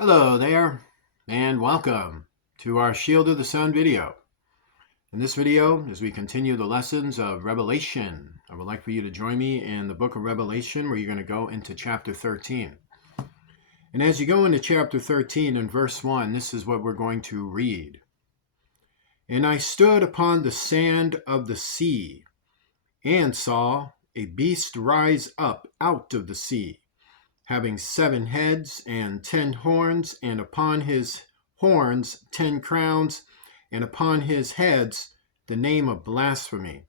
Hello there, and welcome to our Shield of the Sun video. In this video, as we continue the lessons of Revelation, I would like for you to join me in the book of Revelation, where you're going to go into chapter 13. And as you go into chapter 13 and verse 1, this is what we're going to read. And I stood upon the sand of the sea, and saw a beast rise up out of the sea, having 7 heads and 10 horns, and upon his horns 10 crowns, and upon his heads the name of blasphemy.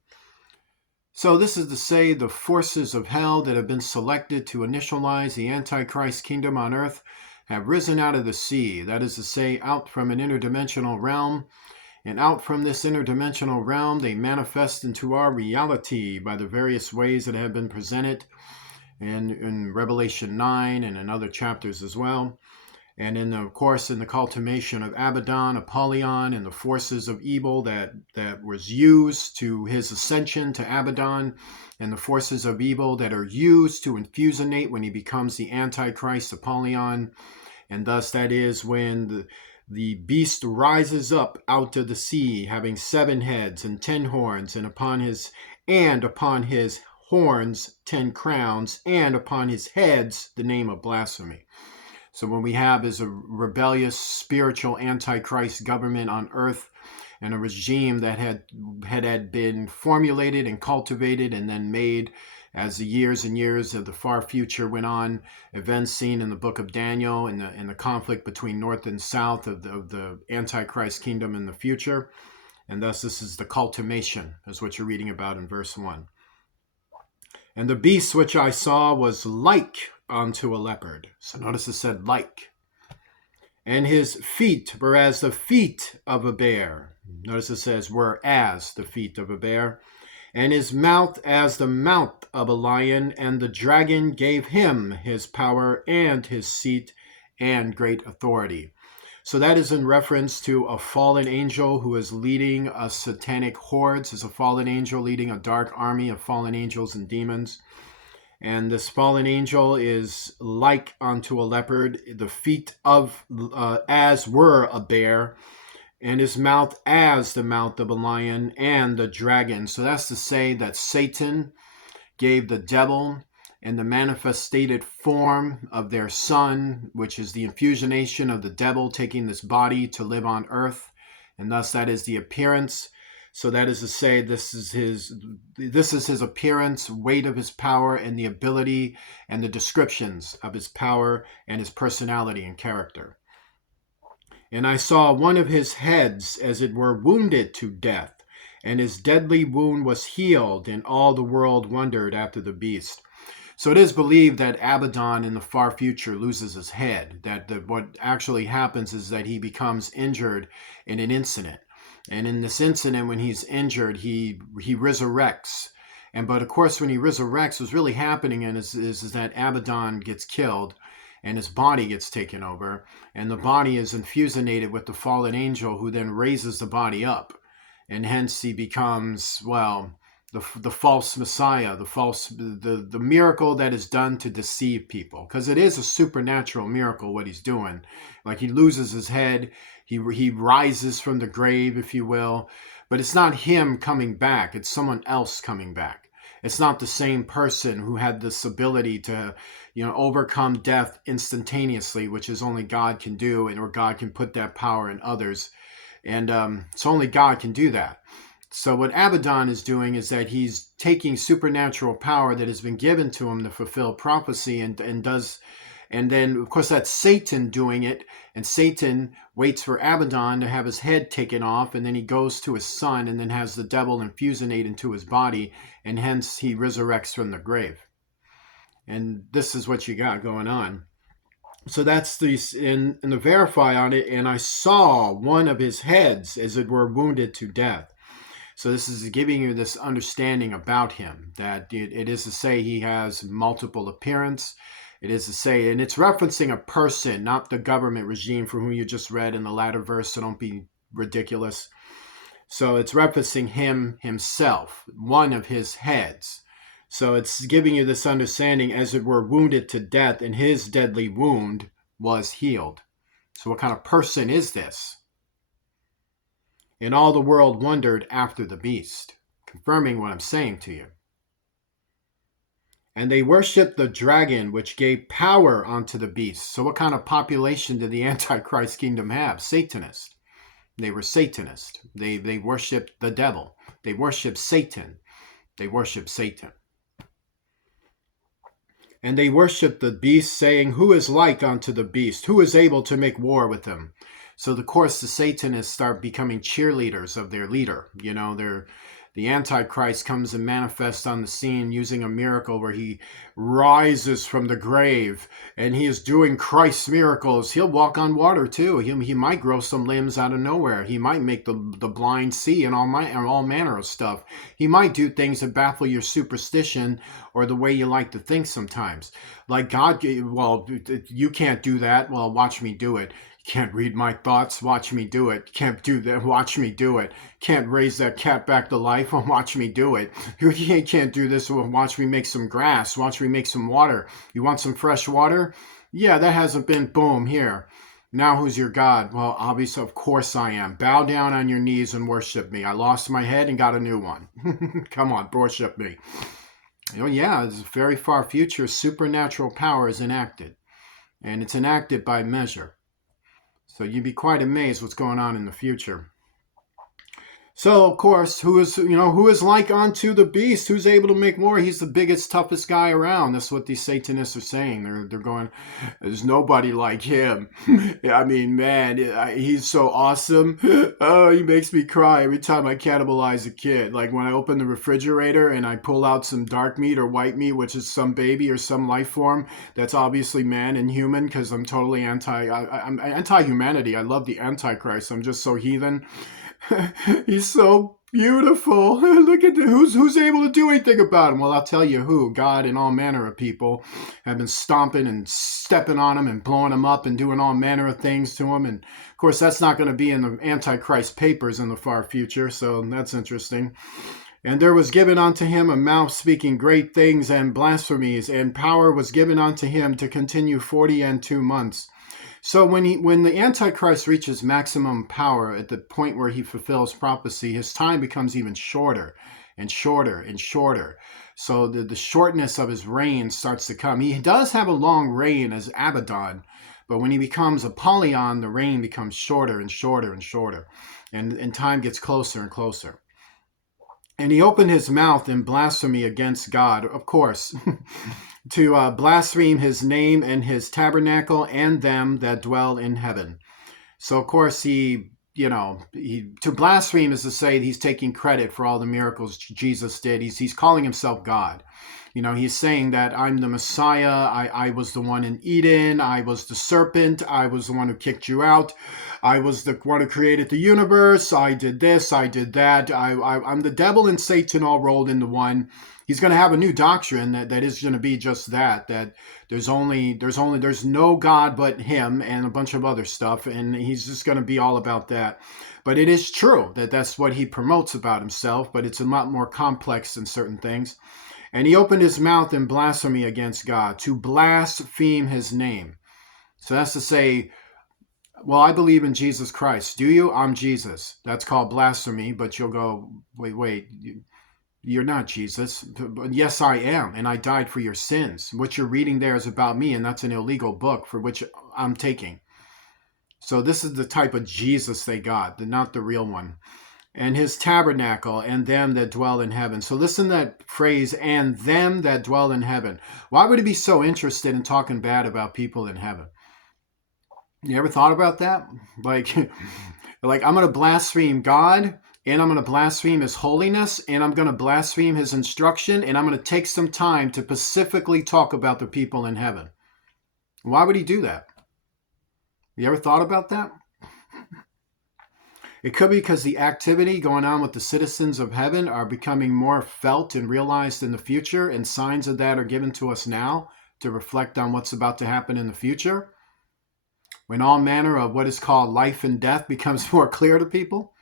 So this is to say the forces of hell that have been selected to initialize the Antichrist kingdom on earth have risen out of the sea. That is to say, out from an interdimensional realm. And out from this interdimensional realm, they manifest into our reality by the various ways that have been presented and in Revelation 9 and in other chapters as well. And of course, in the culmination of Abaddon, Apollyon, and the forces of evil that was used to his ascension to Abaddon, and the forces of evil that are used to infusionate when he becomes the Antichrist Apollyon. And thus that is when the beast rises up out of the sea, having 7 heads and 10 horns, and upon his horns 10 crowns, and upon his heads the name of blasphemy. So what we have is a rebellious spiritual Antichrist government on earth, and a regime that had been formulated and cultivated and then made as the years and years of the far future went on. Events seen in the book of Daniel and the conflict between north and south of the Antichrist kingdom in the future. And thus this is the culmination, is what you're reading about in verse 1. And the beast which I saw was like unto a leopard. So notice it said like. And his feet were as the feet of a bear. Notice it says were as the feet of a bear. And his mouth as the mouth of a lion. And the dragon gave him his power and his seat and great authority. So that is in reference to a fallen angel who is leading a satanic hordes, is a fallen angel leading a dark army of fallen angels and demons. And this fallen angel is like unto a leopard, the feet of as were a bear, and his mouth as the mouth of a lion, and the dragon. So that's to say that Satan gave the devil and the manifested form of their son, which is the infusionation of the devil taking this body to live on earth, and thus that is the appearance. So that is to say, this is his appearance, weight of his power, and the ability and the descriptions of his power and his personality and character. And I saw one of his heads as it were wounded to death, and his deadly wound was healed, and all the world wondered after the beast. So it is believed that Abaddon in the far future loses his head, that what actually happens is that he becomes injured in an incident. And in this incident, when he's injured, he resurrects. But of course, when he resurrects, what's really happening is that Abaddon gets killed and his body gets taken over. And the body is infusionated with the fallen angel, who then raises the body up. And hence he becomes, well, the false Messiah, the miracle that is done to deceive people, because it is a supernatural miracle what he's doing. Like he loses his head, he rises from the grave, if you will, but it's not him coming back, it's someone else coming back. It's not the same person who had this ability to, overcome death instantaneously, which is only God can do, or God can put that power in others, and so only God can do that. So what Abaddon is doing is that he's taking supernatural power that has been given to him to fulfill prophecy and then of course that's Satan doing it, and Satan waits for Abaddon to have his head taken off, and then he goes to his son and then has the devil infusionate into his body, and hence he resurrects from the grave. And this is what you got going on. So that's the verify on it. And I saw one of his heads as it were wounded to death. So this is giving you this understanding about him, that it is to say he has multiple appearance. It is to say, and it's referencing a person, not the government regime for whom you just read in the latter verse, so don't be ridiculous. So it's referencing him himself, one of his heads. So it's giving you this understanding, as it were wounded to death, and his deadly wound was healed. So what kind of person is this? And all the world wondered after the beast, confirming what I'm saying to you. And they worshipped the dragon, which gave power unto the beast. So what kind of population did the Antichrist kingdom have? Satanists. They were Satanists. They worshipped the devil. They worshipped Satan. They worshipped Satan. And they worshipped the beast, saying, who is like unto the beast? Who is able to make war with him? So, of course, the Satanists start becoming cheerleaders of their leader. You know, the Antichrist comes and manifests on the scene using a miracle where he rises from the grave and he is doing Christ's miracles. He'll walk on water too. He might grow some limbs out of nowhere. He might make the blind see and all manner of stuff. He might do things that baffle your superstition or the way you like to think sometimes. Like God, well, you can't do that. Well, watch me do it. Can't read my thoughts, watch me do it. Can't do that, watch me do it. Can't raise that cat back to life, well, watch me do it. You can't do this, well, watch me make some grass, watch me make some water. You want some fresh water? Yeah, that hasn't been, boom, here. Now who's your God? Well, obviously, of course I am. Bow down on your knees and worship me. I lost my head and got a new one. Come on, worship me. You know, yeah, it's a very far future. Supernatural power is enacted. And it's enacted by measure. So you'd be quite amazed what's going on in the future. So, of course, who is like unto the beast? Who's able to make war? He's the biggest, toughest guy around. That's what these Satanists are saying. They're going, there's nobody like him. I mean, man, he's so awesome. Oh, he makes me cry every time I cannibalize a kid. Like when I open the refrigerator and I pull out some dark meat or white meat, which is some baby or some life form that's obviously man and human, because I'm totally I'm anti-humanity. I love the Antichrist. I'm just so heathen. He's so beautiful. Look at who's able to do anything about him. Well, I'll tell you who. God and all manner of people have been stomping and stepping on him and blowing him up and doing all manner of things to him. And of course, that's not going to be in the Antichrist papers in the far future. So that's interesting. And there was given unto him a mouth speaking great things and blasphemies, and power was given unto him to continue 42 months. So when the Antichrist reaches maximum power at the point where he fulfills prophecy, his time becomes even shorter and shorter and shorter. So the shortness of his reign starts to come. He does have a long reign as Abaddon, but when he becomes Apollyon, the reign becomes shorter and shorter and shorter, and time gets closer and closer. And he opened his mouth in blasphemy against God, of course, to blaspheme his name and his tabernacle and them that dwell in heaven. So, of course, to blaspheme is to say he's taking credit for all the miracles Jesus did. He's calling himself God. You know, he's saying that I'm the Messiah. I was the one in Eden. I was the serpent. I was the one who kicked you out. I was the one who created the universe. I did this. I did that. I'm the devil and Satan all rolled into one. He's going to have a new doctrine that is going to be just that there's no God but him and a bunch of other stuff. And he's just going to be all about that. But it is true that that's what he promotes about himself, but it's a lot more complex than certain things. And he opened his mouth in blasphemy against God, to blaspheme his name. So that's to say, well, I believe in Jesus Christ. Do you? I'm Jesus. That's called blasphemy, but you'll go, wait, you're not Jesus. But yes, I am, and I died for your sins. What you're reading there is about me, and that's an illegal book for which I'm taking. So this is the type of Jesus they got, not the real one. And his tabernacle, and them that dwell in heaven. So listen to that phrase, and them that dwell in heaven. Why would he be so interested in talking bad about people in heaven? You ever thought about that? Like I'm going to blaspheme God, and I'm going to blaspheme his holiness, and I'm going to blaspheme his instruction, and I'm going to take some time to specifically talk about the people in heaven. Why would he do that? You ever thought about that? It could be because the activity going on with the citizens of heaven are becoming more felt and realized in the future, and signs of that are given to us now to reflect on what's about to happen in the future. When all manner of what is called life and death becomes more clear to people.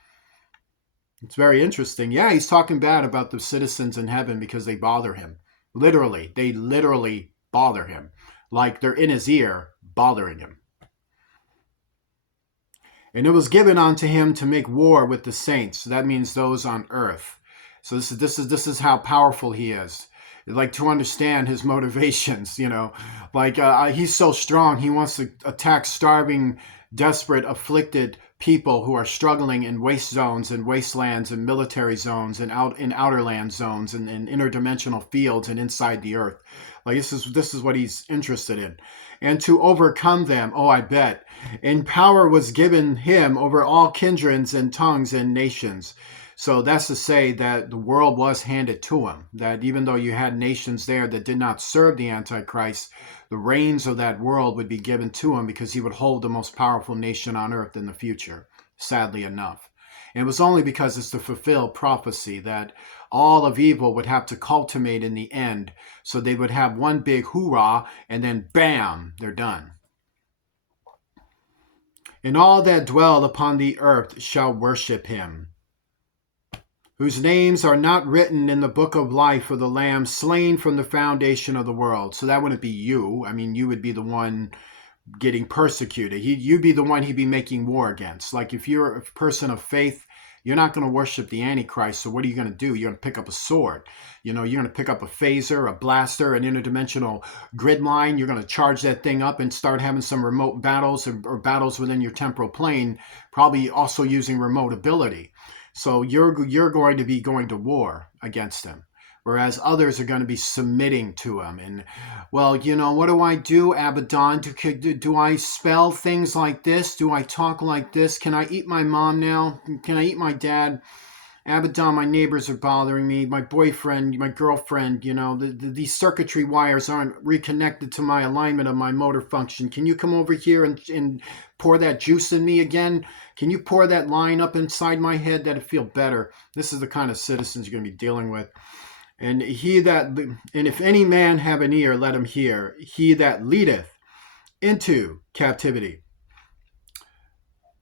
It's very interesting. Yeah, he's talking bad about the citizens in heaven because they bother him. Literally, they literally bother him. Like they're in his ear, bothering him. And it was given unto him to make war with the saints. So that means those on earth. So this is how powerful he is. Like, to understand his motivations, like he's so strong. He wants to attack starving, desperate, afflicted people who are struggling in waste zones and wastelands and military zones and out in outer land zones and in interdimensional fields and inside the earth. Like, this is what he's interested in. And to overcome them, oh, I bet. And power was given him over all kindreds and tongues and nations. So that's to say that the world was handed to him. That even though you had nations there that did not serve the Antichrist, the reins of that world would be given to him because he would hold the most powerful nation on earth in the future, sadly enough. And it was only because it's to fulfill prophecy that all of evil would have to culminate in the end. So they would have one big hoorah, and then bam, they're done. And all that dwell upon the earth shall worship him, whose names are not written in the book of life of the Lamb slain from the foundation of the world. So that wouldn't be you. I mean, you would be the one getting persecuted. You'd be the one he'd be making war against. Like, if you're a person of faith, you're not going to worship the Antichrist. So what are you going to do? You're going to pick up a sword. You're going to pick up a phaser, a blaster, an interdimensional grid line. You're going to charge that thing up and start having some remote battles or battles within your temporal plane, probably also using remote ability. So you're going to be going to war against him, whereas others are going to be submitting to him. And, well, what do I do, Abaddon? Do I spell things like this? Do I talk like this? Can I eat my mom now? Can I eat my dad? Abaddon, my neighbors are bothering me. My boyfriend, my girlfriend, these circuitry wires aren't reconnected to my alignment of my motor function. Can you come over here and pour that juice in me again? Can you pour that line up inside my head? That'd feel better. This is the kind of citizens you're going to be dealing with. And if any man have an ear, let him hear. He that leadeth into captivity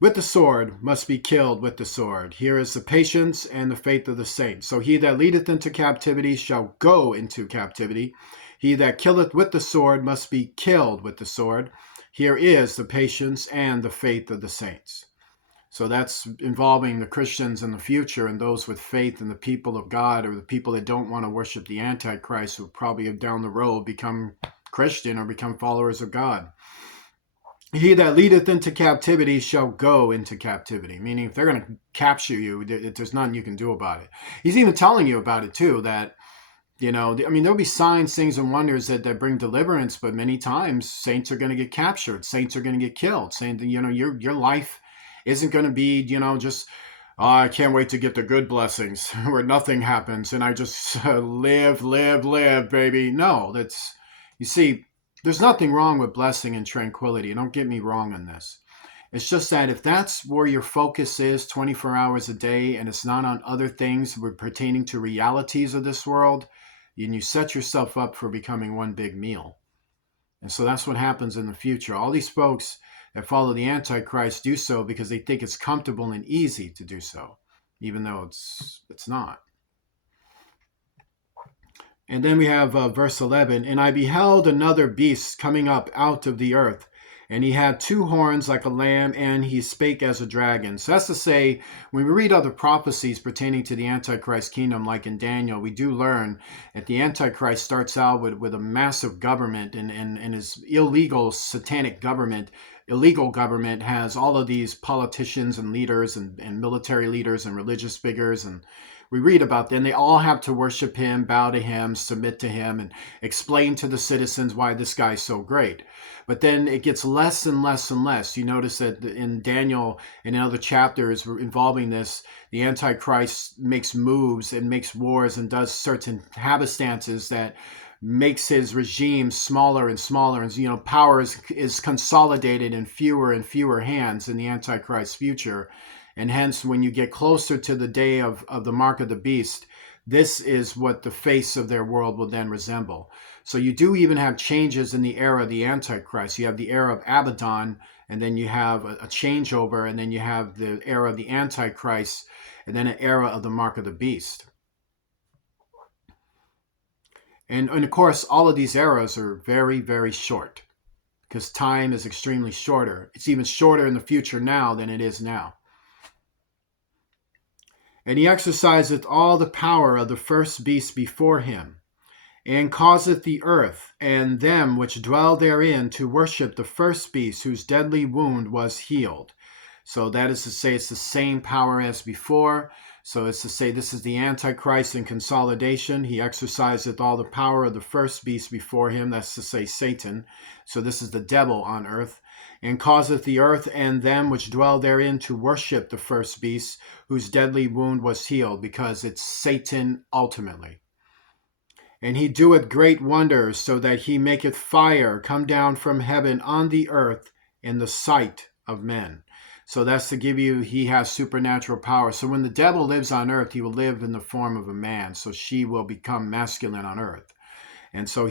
with the sword must be killed with the sword. Here is the patience and the faith of the saints. So he that leadeth into captivity shall go into captivity. He that killeth with the sword must be killed with the sword. Here is the patience and the faith of the saints. So that's involving the Christians in the future and those with faith in the people of God, or the people that don't want to worship the Antichrist, who probably down the road become Christian or become followers of God. He that leadeth into captivity shall go into captivity, meaning if they're going to capture you, there's nothing you can do about it. He's even telling you about it too, that, there'll be signs, things, and wonders that bring deliverance, but many times saints are going to get captured. Saints are going to get killed. Saying that, your life isn't going to be, just, oh, I can't wait to get the good blessings where nothing happens and I just live, baby. No, you see, there's nothing wrong with blessing and tranquility. Don't get me wrong on this. It's just that if that's where your focus is 24 hours a day and it's not on other things pertaining to realities of this world, then you set yourself up for becoming one big meal. And so that's what happens in the future. All these folks that follow the Antichrist do so because they think it's comfortable and easy to do so, even though it's not. And then we have verse 11. And I beheld another beast coming up out of the earth, and he had two horns like a lamb, and he spake as a dragon. So that's to say, when we read other prophecies pertaining to the Antichrist kingdom, like in Daniel, we do learn that the Antichrist starts out with a massive government, and his illegal satanic government, illegal government has all of these politicians and leaders and military leaders and religious figures, and we read about them. They all have to worship him, bow to him, submit to him, and explain to the citizens why this guy's so great. But then it gets less and less and less. You notice that in Daniel and in other chapters involving this, the Antichrist makes moves and makes wars and does certain happenstances that makes his regime smaller and smaller. And, power is consolidated in fewer and fewer hands in the Antichrist's future. And hence, when you get closer to the day of the mark of the beast, this is what the face of their world will then resemble. So you do even have changes in the era of the Antichrist. You have the era of Abaddon, and then you have a changeover, and then you have the era of the Antichrist, and then an era of the mark of the beast. And of course, all of these eras are very, very short. because time is extremely shorter. It's even shorter in the future now than it is now. And he exerciseth all the power of the first beast before him, and causeth the earth and them which dwell therein to worship the first beast whose deadly wound was healed. So that is to say, it's the same power as before. So it's to say, this is the Antichrist in consolidation. He exerciseth all the power of the first beast before him. That's to say, Satan. So this is the devil on earth. And causeth the earth and them which dwell therein to worship the first beast whose deadly wound was healed, because it's Satan ultimately. And he doeth great wonders, so that he maketh fire come down from heaven on the earth in the sight of men. So that's to give you, he has supernatural power. So when the devil lives on earth, he will live in the form of a man. So she will become masculine on earth. And so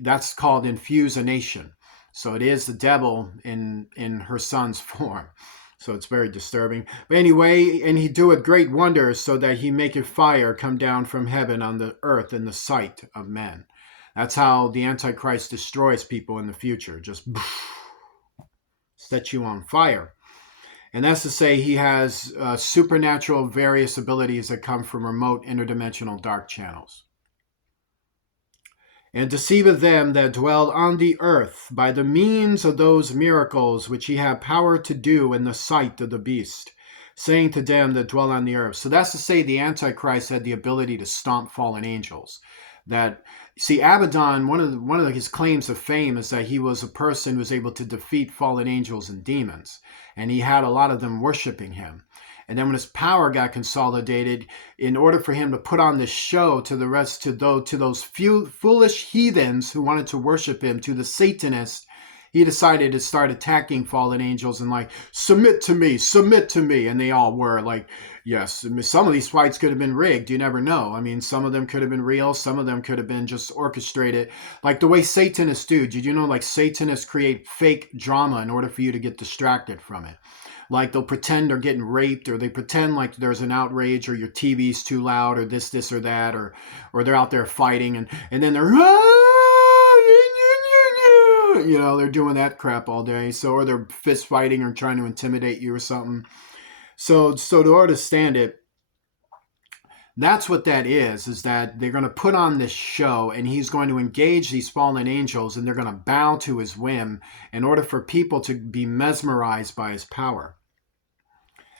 that's called infusionation. So it is the devil in her son's form. So it's very disturbing. But anyway, and he doeth great wonders, so that he maketh fire come down from heaven on the earth in the sight of men. That's how the Antichrist destroys people in the future. Just set you on fire. And that's to say, he has supernatural various abilities that come from remote interdimensional dark channels. And deceiveth them that dwell on the earth by the means of those miracles which he had power to do in the sight of the beast, saying to them that dwell on the earth. So that's to say, the Antichrist had the ability to stomp fallen angels. That, see, Abaddon, one of his claims of fame is that he was a person who was able to defeat fallen angels and demons, and he had a lot of them worshiping him. And then when his power got consolidated, in order for him to put on this show to the rest, to those few foolish heathens who wanted to worship him, to the Satanists, he decided to start attacking fallen angels and like, submit to me, submit to me. And they all were like, yes. Some of these fights could have been rigged. You never know. I mean, some of them could have been real. Some of them could have been just orchestrated. Like the way Satanists do. Did you know, like, Satanists create fake drama in order for you to get distracted from it? Like they'll pretend they're getting raped, or they pretend like there's an outrage, or your TV's too loud, or this or that, or they're out there fighting, and then they're, you know, they're doing that crap all day. So, or they're fist fighting or trying to intimidate you or something. So to understand it, that's what that is that they're going to put on this show, and he's going to engage these fallen angels, and they're going to bow to his whim in order for people to be mesmerized by his power.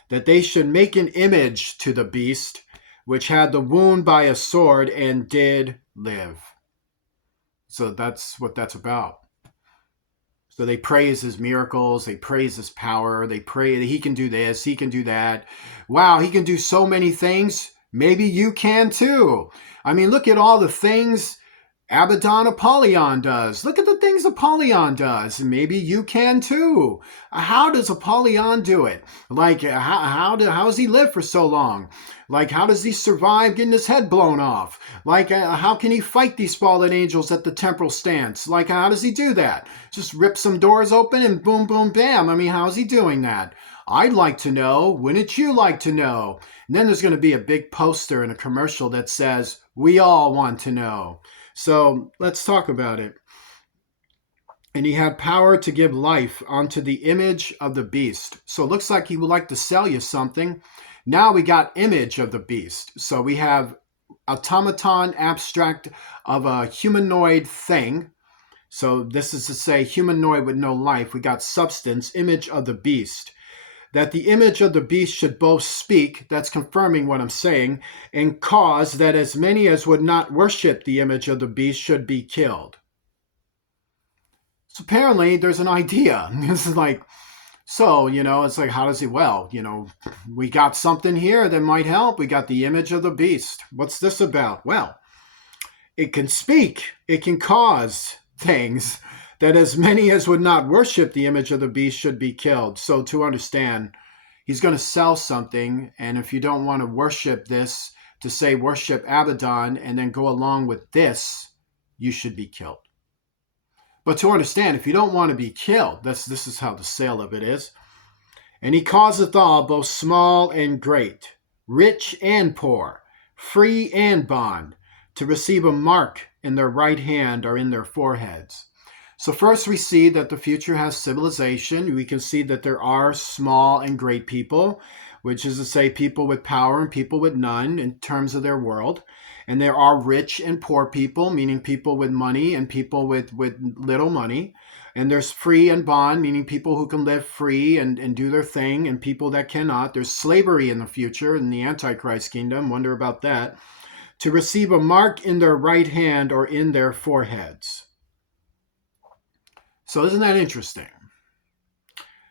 That they should make an image to the beast, which had the wound by a sword and did live. So that's what that's about. So they praise his miracles, they praise his power, they pray that he can do this, he can do that. Wow, he can do so many things. Maybe you can too. I mean, look at all the things Abaddon Apollyon does. Look at the things Apollyon does. Maybe you can too. How does Apollyon do it? Like, how does he live for so long? Like, how does he survive getting his head blown off? Like, how can he fight these fallen angels at the temporal stance? Like, how does he do that? Just rip some doors open and boom, boom, bam. I mean, how's he doing that? I'd like to know. Wouldn't you like to know? And then there's going to be a big poster and a commercial that says, we all want to know. So let's talk about it. And he had power to give life unto the image of the beast. So it looks like he would like to sell you something. Now we got image of the beast. So we have automaton, abstract of a humanoid thing. So this is to say humanoid with no life. We got substance, image of the beast. That the image of the beast should both speak, that's confirming what I'm saying, and cause that as many as would not worship the image of the beast should be killed. So apparently there's an idea. This is like, so, you know, it's like, how does he, well, you know, we got something here that might help. We got the image of the beast. What's this about? Well, it can speak. It can cause things. That as many as would not worship the image of the beast should be killed. So to understand, he's going to sell something, and if you don't want to worship this, to say worship Abaddon and then go along with this, you should be killed. But to understand, if you don't want to be killed, this is how the sale of it is. And he causeth all, both small and great, rich and poor, free and bond, to receive a mark in their right hand or in their foreheads. So first we see that the future has civilization. We can see that there are small and great people, which is to say people with power and people with none in terms of their world. And there are rich and poor people, meaning people with money and people with little money. And there's free and bond, meaning people who can live free and do their thing, and people that cannot. There's slavery in the future in the Antichrist kingdom. Wonder about that. To receive a mark in their right hand or in their foreheads. So isn't that interesting?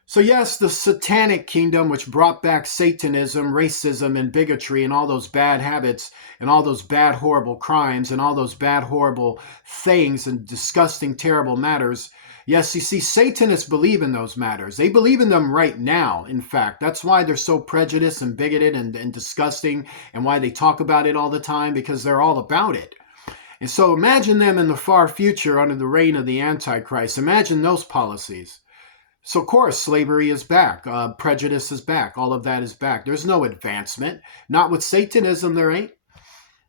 So yes, the satanic kingdom, which brought back Satanism, racism, and bigotry, and all those bad habits, and all those bad, horrible crimes, and all those bad, horrible things, and disgusting, terrible matters. Yes, you see, Satanists believe in those matters. They believe in them right now, in fact. That's why they're so prejudiced and bigoted and disgusting, and why they talk about it all the time, because they're all about it. And so imagine them in the far future under the reign of the Antichrist. Imagine those policies. So, of course, slavery is back. Prejudice is back. All of that is back. There's no advancement. Not with Satanism, there ain't.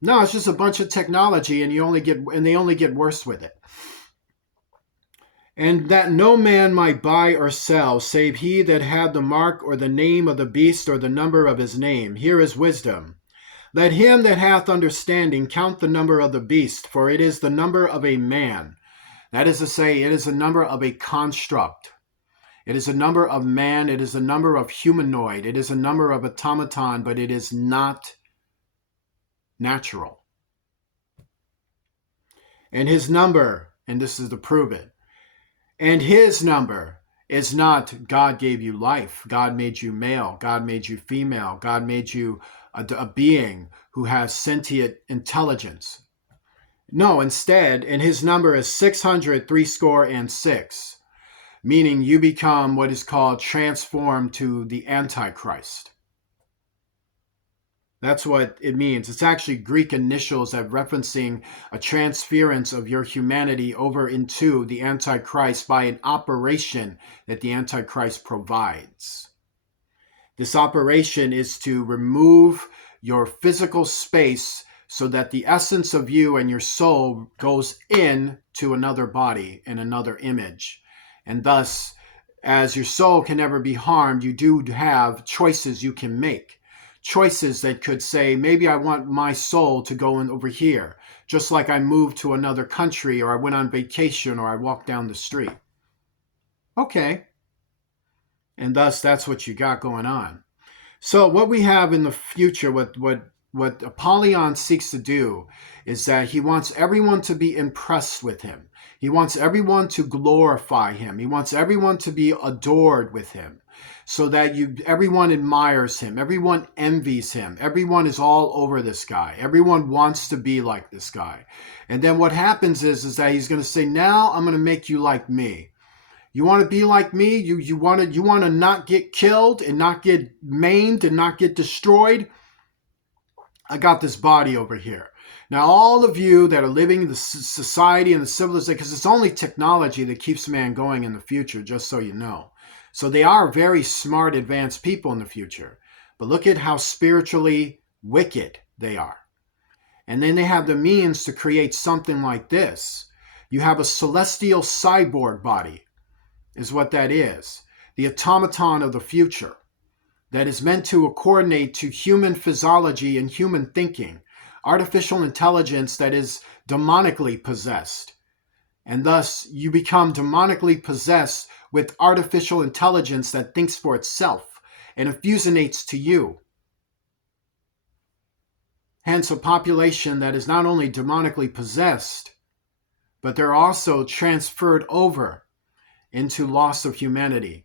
No, it's just a bunch of technology, and they only get worse with it. And that no man might buy or sell, save he that had the mark or the name of the beast or the number of his name. Here is wisdom. Let him that hath understanding count the number of the beast, for it is the number of a man. That is to say, it is a number of a construct. It is a number of man. It is a number of humanoid. It is a number of automaton, but it is not natural. And his number, and this is to prove it, and his number is not God gave you life. God made you male. God made you female. God made you a being who has sentient intelligence. No, instead, and his number is 666, meaning you become what is called transformed to the Antichrist. That's what it means. It's actually Greek initials that referencing a transference of your humanity over into the Antichrist by an operation that the Antichrist provides. This operation is to remove your physical space so that the essence of you and your soul goes in to another body and another image. And thus, as your soul can never be harmed, you do have choices you can make. Choices that could say, maybe I want my soul to go in over here, just like I moved to another country, or I went on vacation, or I walked down the street. Okay. And thus, that's what you got going on. So what we have in the future, what Apollyon seeks to do is that he wants everyone to be impressed with him. He wants everyone to glorify him. He wants everyone to be adored with him, so that everyone admires him. Everyone envies him. Everyone is all over this guy. Everyone wants to be like this guy. And then what happens is that he's going to say, now I'm going to make you like me. You want to be like me? You want to not get killed and not get maimed and not get destroyed? I got this body over here. Now, all of you that are living in the society and the civilization, because it's only technology that keeps man going in the future, just so you know. So they are very smart, advanced people in the future. But look at how spiritually wicked they are. And then they have the means to create something like this. You have a celestial cyborg body, is what that is. The automaton of the future that is meant to coordinate to human physiology and human thinking. Artificial intelligence that is demonically possessed. And thus you become demonically possessed with artificial intelligence that thinks for itself and it fusionates to you. Hence a population that is not only demonically possessed, but they're also transferred over into loss of humanity.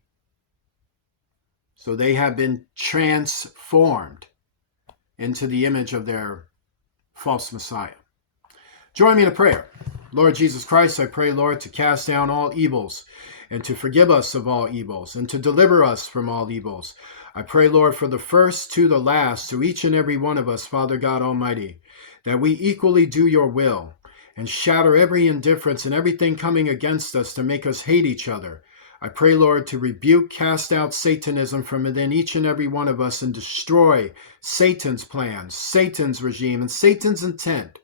So they have been transformed into the image of their false Messiah. Join me in a prayer. Lord Jesus Christ, I pray, Lord, to cast down all evils and to forgive us of all evils and to deliver us from all evils. I pray, Lord, for the first to the last, to each and every one of us, Father God Almighty, that we equally do your will and shatter every indifference and everything coming against us to make us hate each other. I pray, Lord, to rebuke, cast out Satanism from within each and every one of us and destroy Satan's plans, Satan's regime, and Satan's intent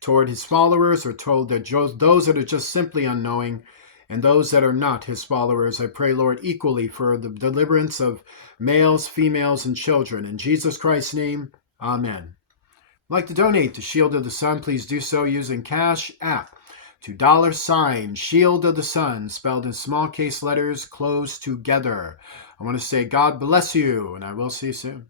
toward his followers or toward those that are just simply unknowing and those that are not his followers. I pray, Lord, equally for the deliverance of males, females, and children. In Jesus Christ's name, amen. If you'd like to donate to Shield of the Sun, please do so using Cash App to $ Shield of the Sun, spelled in small case letters closed together. I want to say God bless you, and I will see you soon.